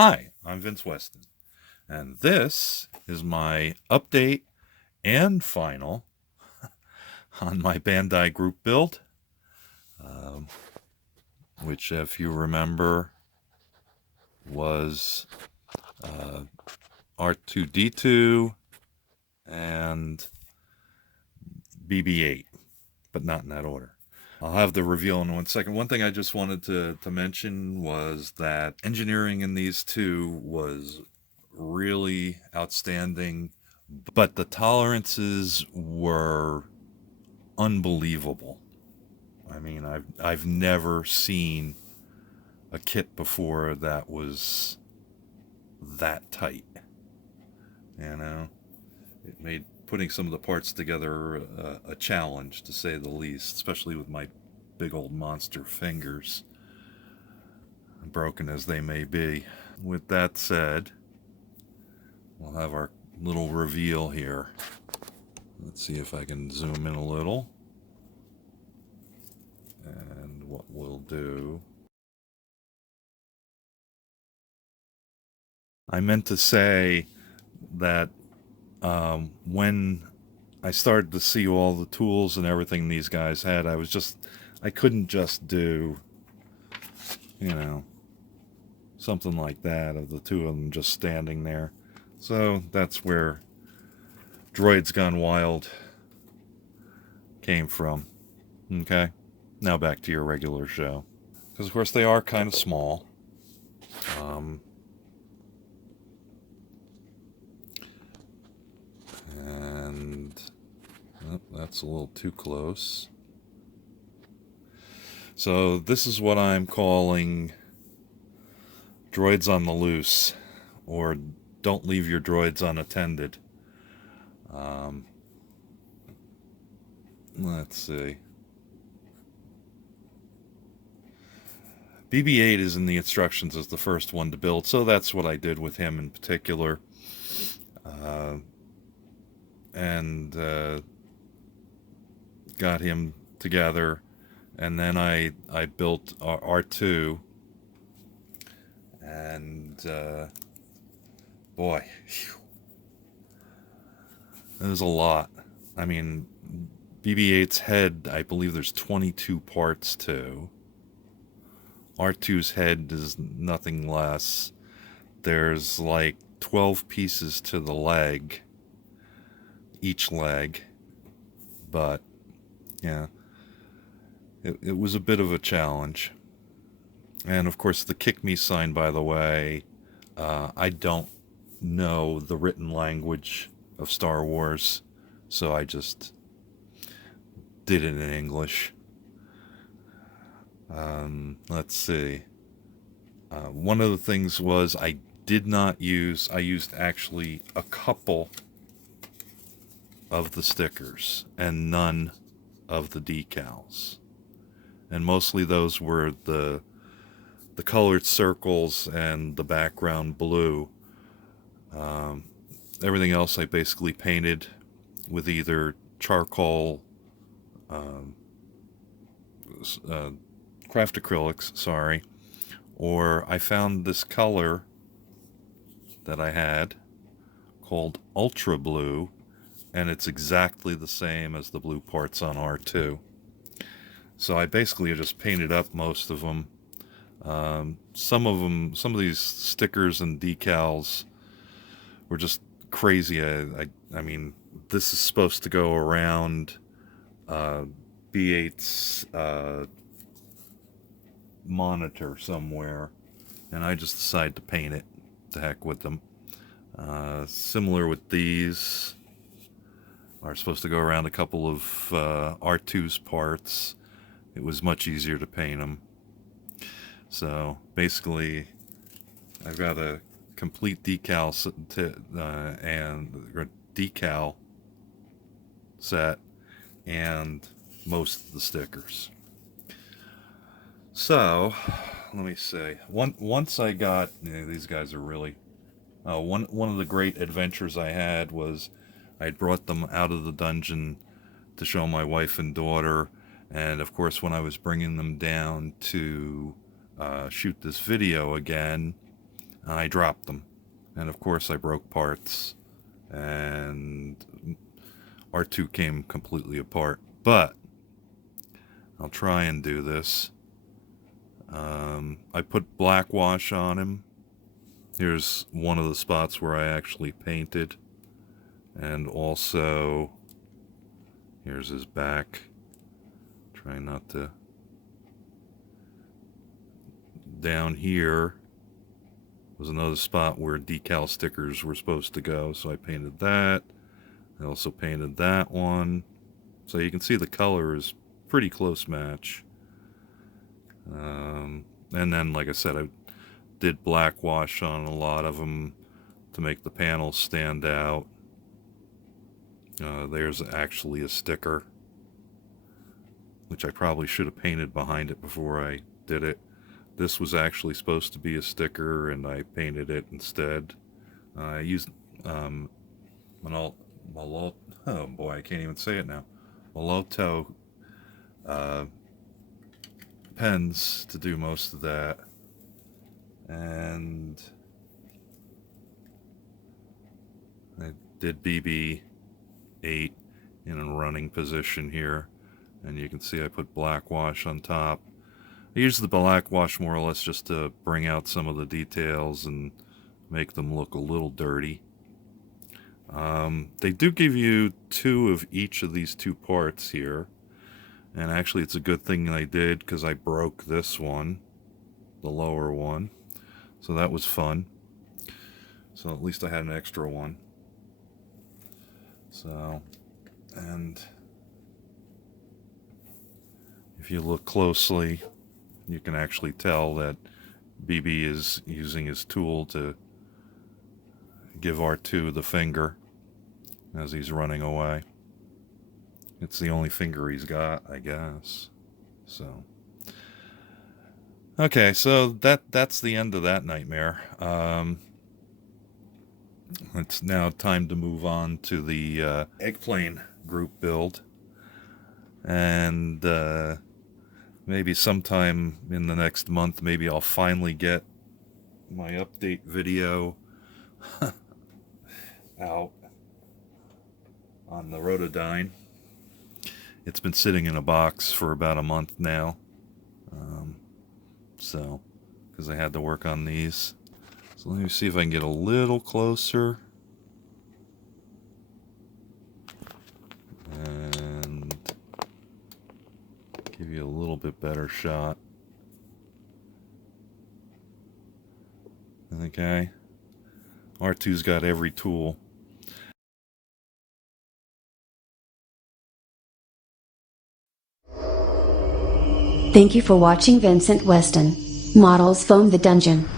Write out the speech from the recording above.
Hi, I'm Vince Weston, and this is my update and final on my Bandai group build, um, which, if you remember, was uh, R2D2 and BB-8, but not in that order. I'll have the reveal in 1 second. One thing I just wanted to mention was that engineering in these two was really outstanding, but the tolerances were unbelievable. I mean, I've never seen a kit before that was that tight. You know, it made putting some of the parts together a challenge, to say the least, especially with my big old monster fingers, broken as they may be. With that said, we'll have our little reveal here. Let's see if I can zoom in a little. And what we'll do, I meant to say that when I started to see all the tools and everything these guys had, I couldn't just do, you know, something like that of the two of them just standing there. So that's where Droids Gone Wild came from. Okay, now back to your regular show. Because, of course, they are kind of small. Um, and oh, that's a little too close. So this is what I'm calling droids on the loose, or don't leave your droids unattended. Um, let's see. BB-8 is in the instructions as the first one to build, so that's what I did with him in particular. And got him together, and then I built R2, and boy, there's a lot. I mean, BB-8's head, I believe there's 22 parts to. R2's head is nothing less. There's like 12 pieces to the leg, each leg, but yeah, it was a bit of a challenge. And of course, the kick me sign, by the way, I don't know the written language of Star Wars, so I just did it in English. Let's see. One of the things was I used actually a couple of the stickers and none of the decals. And mostly those were the colored circles and the background blue. Everything else I basically painted with either charcoal, um, craft acrylics, sorry, or I found this color that I had called Ultra Blue, and it's exactly the same as the blue parts on R2. So I basically just painted up most of them. Some of these stickers and decals were just crazy. I mean, this is supposed to go around B8's monitor somewhere, and I just decided to paint it. The heck with them. Similar with these, are supposed to go around a couple of R2's parts. It was much easier to paint them. So basically, I've got a complete decal and decal set and most of the stickers. So let me see. Once I got, these guys are really one of the great adventures I had was I brought them out of the dungeon to show my wife and daughter, and of course when I was bringing them down to shoot this video again, I dropped them. And of course I broke parts. And R2 came completely apart. But I'll try and do this. I put black wash on him. Here's one of the spots where I actually painted. And also, here's his back. Try not to... Down here was another spot where decal stickers were supposed to go, so I painted that. I also painted that one. So you can see the color is pretty close match. And then, like I said, I did black wash on a lot of them to make the panels stand out. There's actually a sticker, which I probably should have painted behind it before I did it. This was actually supposed to be a sticker, and I painted it instead. I used oh boy, I can't even say it now. Moloto pens to do most of that. And I did BB-8 in a running position here. And you can see I put black wash on top. I use the black wash more or less just to bring out some of the details and make them look a little dirty. They do give you 2 of each of these 2 parts here. And actually it's a good thing I did, because I broke this one, the lower one. So that was fun. So at least I had an extra one. So, and if you look closely, you can actually tell that BB is using his tool to give R2 the finger as he's running away. It's the only finger he's got, I guess. So, okay, so that's the end of that nightmare. It's now time to move on to the eggplane group build. And maybe sometime in the next month, maybe I'll finally get my update video out on the Rotodyne. It's been sitting in a box for about a month now. So, because I had to work on these. So let me see if I can get a little closer. And give you a little bit better shot. Okay. R2's got every tool. Thank you for watching Vincent Weston Models Foam the Dungeon.